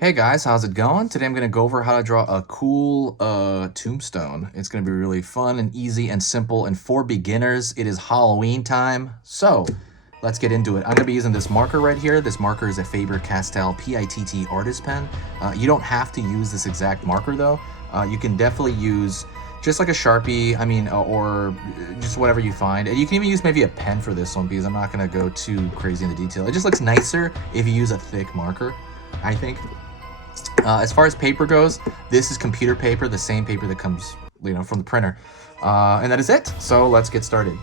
Hey guys, how's it going? Today I'm going to go over how to draw a cool tombstone. It's going to be really fun and easy and simple, and for beginners. It is Halloween time, so let's get into it. I'm going to be using this marker right here. This marker is a Faber-Castell PITT artist pen. You don't have to use this exact marker though. You can definitely use just like a Sharpie, or just whatever you find. And you can even use maybe a pen for this one because I'm not going to go too crazy into detail. It just looks nicer if you use a thick marker, I think. As far as paper goes, this is computer paper, the same paper that comes, from the printer. And that is it. So let's get started.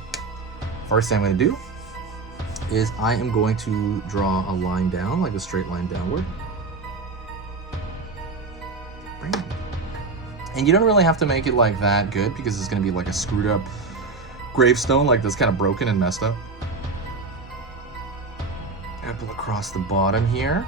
First thing I'm going to do is I am going to draw a line down, like a straight line downward. And you don't really have to make it like that good because it's going to be like a screwed up gravestone, like that's kind of broken and messed up. And pull across the bottom here.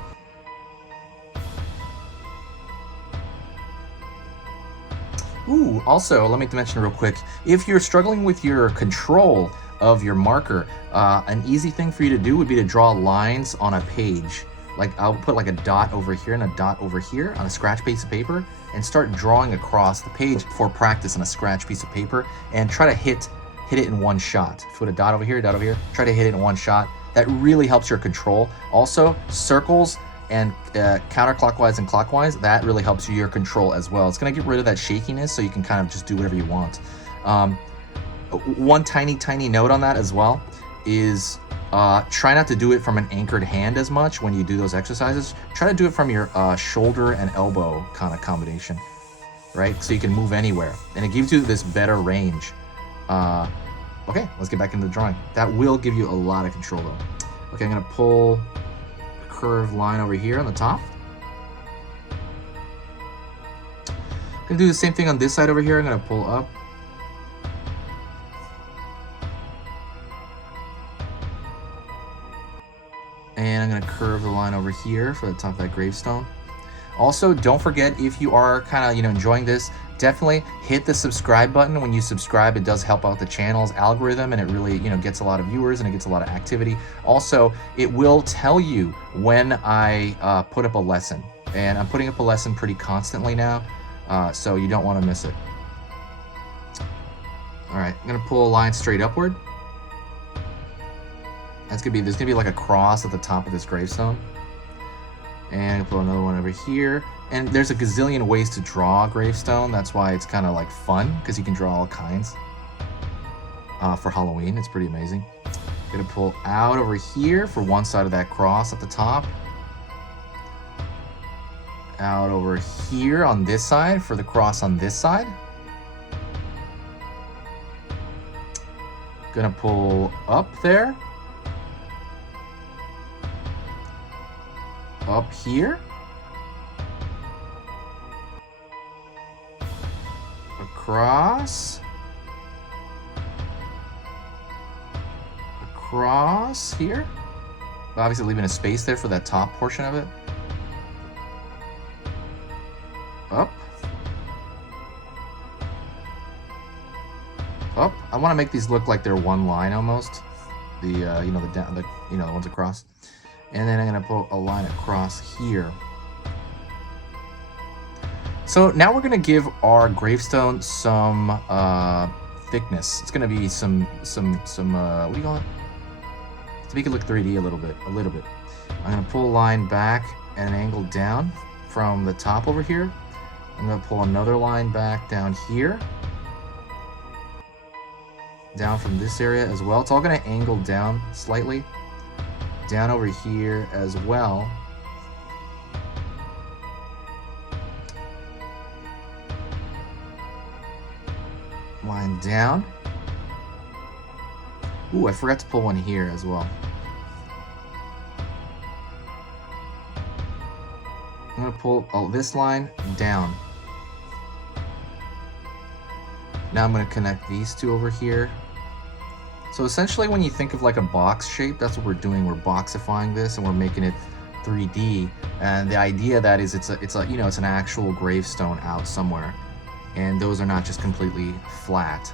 Ooh, also, let me mention real quick, if you're struggling with your control of your marker, an easy thing for you to do would be to draw lines on a page. Like, I'll put like a dot over here and a dot over here on a scratch piece of paper and start drawing across the page for practice on a scratch piece of paper and try to hit it in one shot. Put a dot over here, try to hit it in one shot. That really helps your control. Also, circles and counterclockwise and clockwise, that really helps your control as well. It's going to get rid of that shakiness so you can kind of just do whatever you want. One tiny note on that as well is try not to do it from an anchored hand as much when you do those exercises. Try to do it from your shoulder and elbow kind of combination, right? So you can move anywhere and it gives you this better range. Okay, let's get back into the drawing. That will give you a lot of control though. Okay, I'm going to pull curved line over here on the top. Gonna do the same thing on this side over here. I'm gonna pull up. And I'm gonna curve the line over here for the top of that gravestone. Also, don't forget, if you are kind of enjoying this, definitely hit the subscribe button. When you subscribe, it does help out the channel's algorithm, and it really gets a lot of viewers and it gets a lot of activity. Also, it will tell you when I put up a lesson, and I'm putting up a lesson pretty constantly now, so you don't want to miss it. All right, I'm gonna pull a line straight upward. There's gonna be like a cross at the top of this gravestone. And put another one over here. And there's a gazillion ways to draw a gravestone. That's why it's kind of like fun, because you can draw all kinds. For Halloween, it's pretty amazing. Gonna pull out over here for one side of that cross at the top. Out over here on this side for the cross on this side. Gonna pull up there. Up here, across here, obviously leaving a space there for that top portion of it. Up. I want to make these look like they're one line almost. The ones across. And then I'm gonna put a line across here. So now we're gonna give our gravestone some thickness. It's gonna be some what do you call it? To make it look 3D a little bit. I'm gonna pull a line back and an angle down from the top over here. I'm gonna pull another line back down here. Down from this area as well. It's all gonna angle down slightly. Down over here as well. Line down. Ooh, I forgot to pull one here as well. I'm gonna pull this line down. Now I'm gonna connect these two over here. So essentially, when you think of like a box shape, that's what we're doing. We're boxifying this and we're making it 3D. And the idea of that is it's an actual gravestone out somewhere. And those are not just completely flat.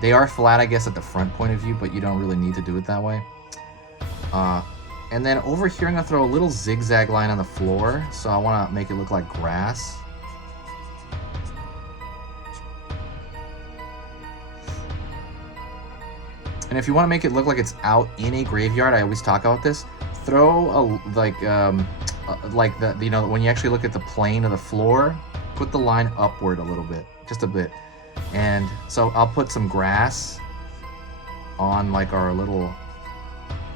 They are flat, I guess, at the front point of view, but you don't really need to do it that way. And then over here, I'm gonna throw a little zigzag line on the floor. So I wanna make it look like grass. And if you wanna make it look like it's out in a graveyard, I always talk about this, throw a, like the, you know, when you actually look at the plane of the floor, put the line upward a little bit, just a bit. And so I'll put some grass on like our little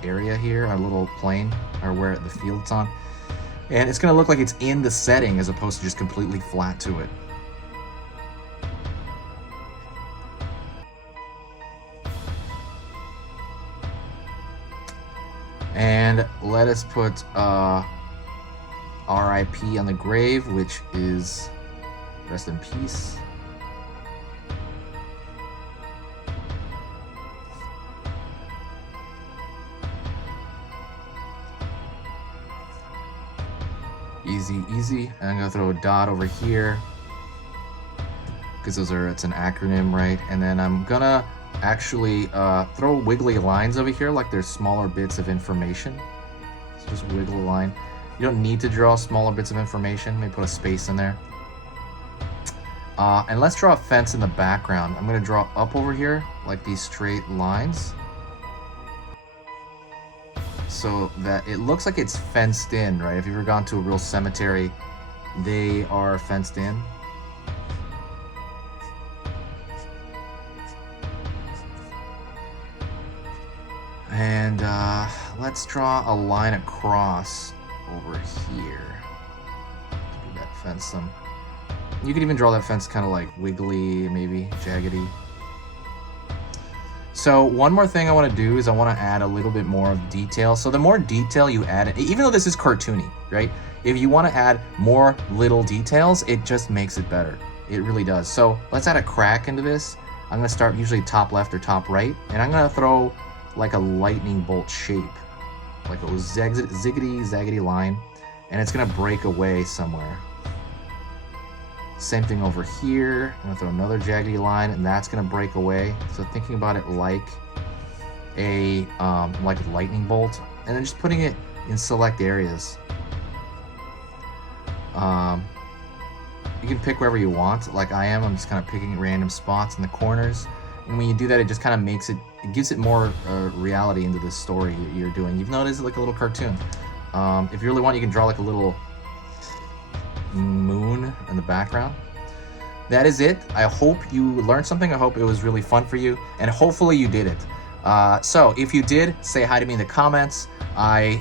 area here, our little plane, or where the field's on. And it's gonna look like it's in the setting as opposed to just completely flat to it. And let us put RIP on the grave, which is rest in peace. Easy, easy. And I'm gonna throw a dot over here because it's an acronym, right? And then I'm gonna actually throw wiggly lines over here like there's smaller bits of information. So just wiggle a line. You don't need to draw smaller bits of information. Maybe put a space in there. And let's draw a fence in the background. I'm gonna draw up over here like these straight lines, so that it looks like it's fenced in, right? If you've ever gone to a real cemetery, they are fenced in. And let's draw a line across over here. Do that fence some. You could even draw that fence kind of like wiggly, maybe jaggedy. So one more thing I want to do is I want to add a little bit more of detail. So the more detail you add, even though this is cartoony, right? If you want to add more little details, it just makes it better. It really does. So let's add a crack into this. I'm going to start usually top left or top right, and I'm going to throw like a lightning bolt shape, like a ziggity zaggity line, and it's going to break away somewhere. Same thing over here. I'm gonna throw another jaggedy line, and that's gonna break away. So thinking about it like a lightning bolt, and then just putting it in select areas. You can pick wherever you want, like I am. I'm just kind of picking random spots in the corners, and when you do that, it just kind of makes it gives it more reality into the story you're doing, even though it is like a little cartoon. If you really want, you can draw like a little moon in the background. That is it. I hope you learned something. I hope it was really fun for you, and hopefully you did it. So if you did, say hi to me in the comments. I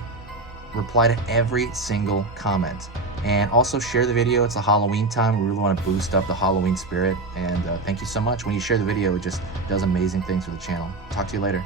reply to every single comment, and also share the video. It's a Halloween time. We really want to boost up the Halloween spirit, and thank you so much. When you share the video, it just does amazing things for the channel. Talk to you later.